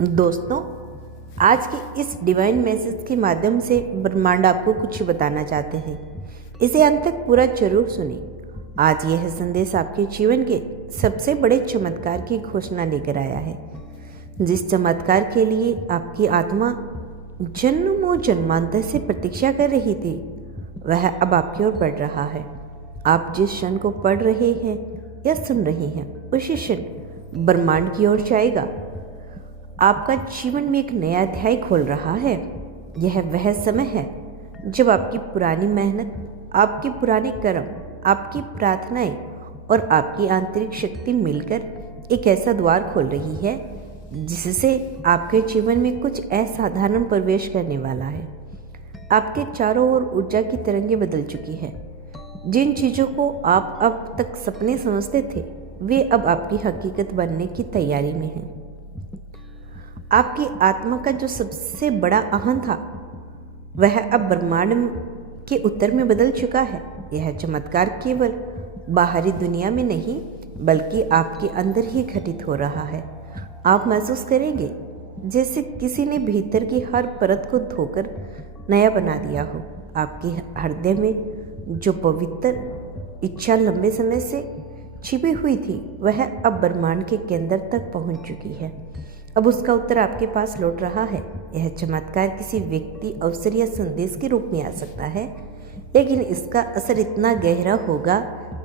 दोस्तों, आज के इस डिवाइन मैसेज के माध्यम से ब्रह्मांड आपको कुछ बताना चाहते हैं। इसे अंत तक पूरा जरूर सुनिए। आज यह संदेश आपके जीवन के सबसे बड़े चमत्कार की घोषणा लेकर आया है। जिस चमत्कार के लिए आपकी आत्मा जन्मों जन्मांतर से प्रतीक्षा कर रही थी, वह अब आपकी ओर बढ़ रहा है। आप जिस क्षण को पढ़ रहे हैं या सुन रहे हैं, उसी क्षण ब्रह्मांड की ओर जाएगा। आपका जीवन में एक नया अध्याय खोल रहा है। यह वह समय है जब आपकी पुरानी मेहनत, आपके पुराने कर्म, आपकी प्रार्थनाएं और आपकी आंतरिक शक्ति मिलकर एक ऐसा द्वार खोल रही है जिससे आपके जीवन में कुछ असाधारण प्रवेश करने वाला है। आपके चारों ओर ऊर्जा की तरंगें बदल चुकी है। जिन चीज़ों को आप अब तक सपने समझते थे, वे अब आपकी हकीकत बनने की तैयारी में हैं। आपकी आत्मा का जो सबसे बड़ा अहं था, वह अब ब्रह्मांड के उत्तर में बदल चुका है। यह चमत्कार केवल बाहरी दुनिया में नहीं, बल्कि आपके अंदर ही घटित हो रहा है। आप महसूस करेंगे जैसे किसी ने भीतर की हर परत को धोकर नया बना दिया हो। आपके हृदय में जो पवित्र इच्छा लंबे समय से छिपी हुई थी, वह अब ब्रह्मांड के केंद्र तक पहुंच चुकी है। अब उसका उत्तर आपके पास लौट रहा है। यह चमत्कार किसी व्यक्ति, अवसर या संदेश के रूप में आ सकता है, लेकिन इसका असर इतना गहरा होगा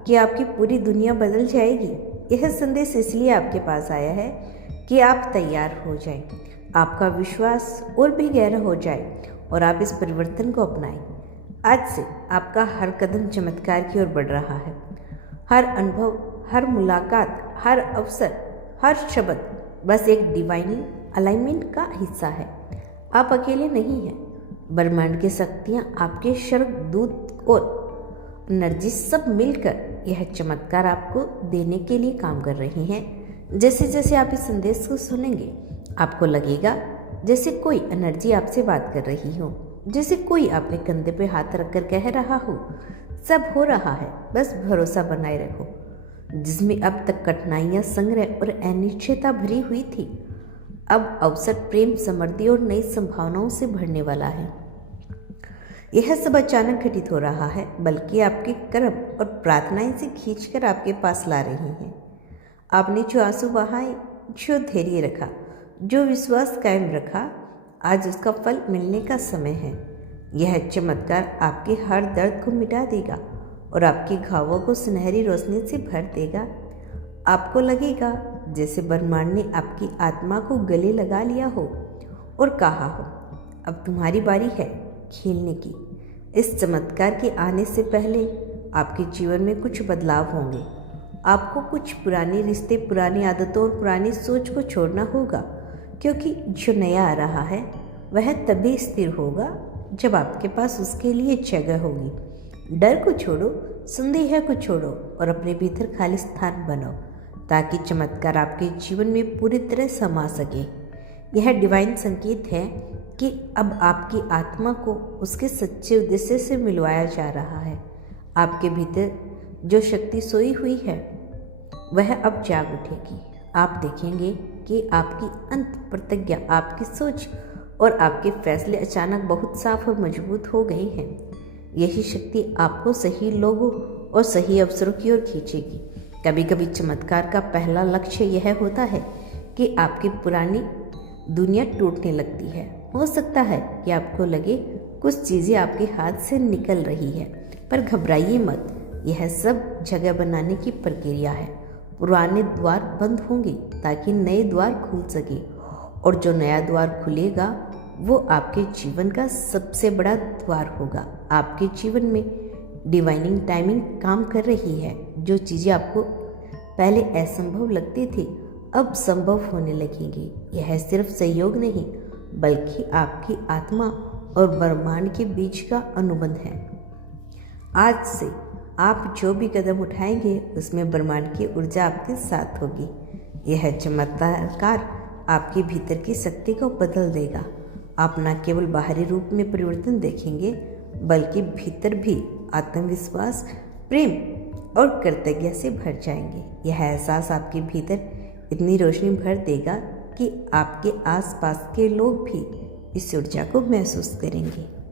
कि आपकी पूरी दुनिया बदल जाएगी। यह संदेश इसलिए आपके पास आया है कि आप तैयार हो जाएं, आपका विश्वास और भी गहरा हो जाए और आप इस परिवर्तन को अपनाएं। आज से आपका हर कदम चमत्कार की ओर बढ़ रहा है। हर अनुभव, हर मुलाकात, हर अवसर, हर शब्द बस एक डिवाइन अलाइनमेंट का हिस्सा है। आप अकेले नहीं हैं। ब्रह्मांड की शक्तियाँ, आपके स्वर्ग दूत और एनर्जी सब मिलकर यह चमत्कार आपको देने के लिए काम कर रही हैं। जैसे जैसे आप इस संदेश को सुनेंगे, आपको लगेगा जैसे कोई एनर्जी आपसे बात कर रही हो, जैसे कोई आपके कंधे पे हाथ रखकर कह रहा हो, सब हो रहा है, बस भरोसा बनाए रखो। जिसमें अब तक कठिनाइयां, संग्रह और अनिश्चितता भरी हुई थी, अब अवसर, प्रेम, समृद्धि और नई संभावनाओं से भरने वाला है। यह सब अचानक घटित हो रहा है, बल्कि आपके कर्म और प्रार्थनाएं से खींचकर आपके पास ला रही हैं। आपने जो आंसू बहाए, जो धैर्य रखा, जो विश्वास कायम रखा, आज उसका फल मिलने का समय है। यह चमत्कार आपके हर दर्द को मिटा देगा और आपके घावों को सुनहरी रोशनी से भर देगा। आपको लगेगा जैसे ब्रह्मांड ने आपकी आत्मा को गले लगा लिया हो और कहा हो, अब तुम्हारी बारी है खेलने की। इस चमत्कार के आने से पहले आपके जीवन में कुछ बदलाव होंगे। आपको कुछ पुराने रिश्ते, पुरानी आदतों और पुरानी सोच को छोड़ना होगा, क्योंकि जो नया आ रहा है वह तभी स्थिर होगा जब आपके पास उसके लिए जगह होगी। डर को छोड़ो, संदेह को छोड़ो और अपने भीतर खाली स्थान बनाओ, ताकि चमत्कार आपके जीवन में पूरी तरह समा सके। यह डिवाइन संकेत है कि अब आपकी आत्मा को उसके सच्चे उद्देश्य से मिलवाया जा रहा है। आपके भीतर जो शक्ति सोई हुई है, वह अब जाग उठेगी। आप देखेंगे कि आपकी अंत प्रतिज्ञा, आपकी सोच और आपके फैसले अचानक बहुत साफ और मजबूत हो गए हैं। यही शक्ति आपको सही लोगों और सही अवसरों की ओर खींचेगी। कभी कभी चमत्कार का पहला लक्ष्य यह होता है कि आपकी पुरानी दुनिया टूटने लगती है। हो सकता है कि आपको लगे कुछ चीज़ें आपके हाथ से निकल रही है, पर घबराइए मत। यह सब जगह बनाने की प्रक्रिया है। पुराने द्वार बंद होंगे ताकि नए द्वार खुल सके, और जो नया द्वार खुलेगा वो आपके जीवन का सबसे बड़ा द्वार होगा। आपके जीवन में डिवाइनिंग टाइमिंग काम कर रही है। जो चीज़ें आपको पहले असंभव लगती थी, अब संभव होने लगेंगी। यह सिर्फ सहयोग नहीं, बल्कि आपकी आत्मा और ब्रह्मांड के बीच का अनुबंध है। आज से आप जो भी कदम उठाएंगे, उसमें ब्रह्मांड की ऊर्जा आपके साथ होगी। यह चमत्कार आपके भीतर की शक्ति को बदल देगा। आप न केवल बाहरी रूप में परिवर्तन देखेंगे, बल्कि भीतर भी आत्मविश्वास, प्रेम और कृतज्ञता से भर जाएंगे। यह एहसास आपके भीतर इतनी रोशनी भर देगा कि आपके आसपास के लोग भी इस ऊर्जा को महसूस करेंगे।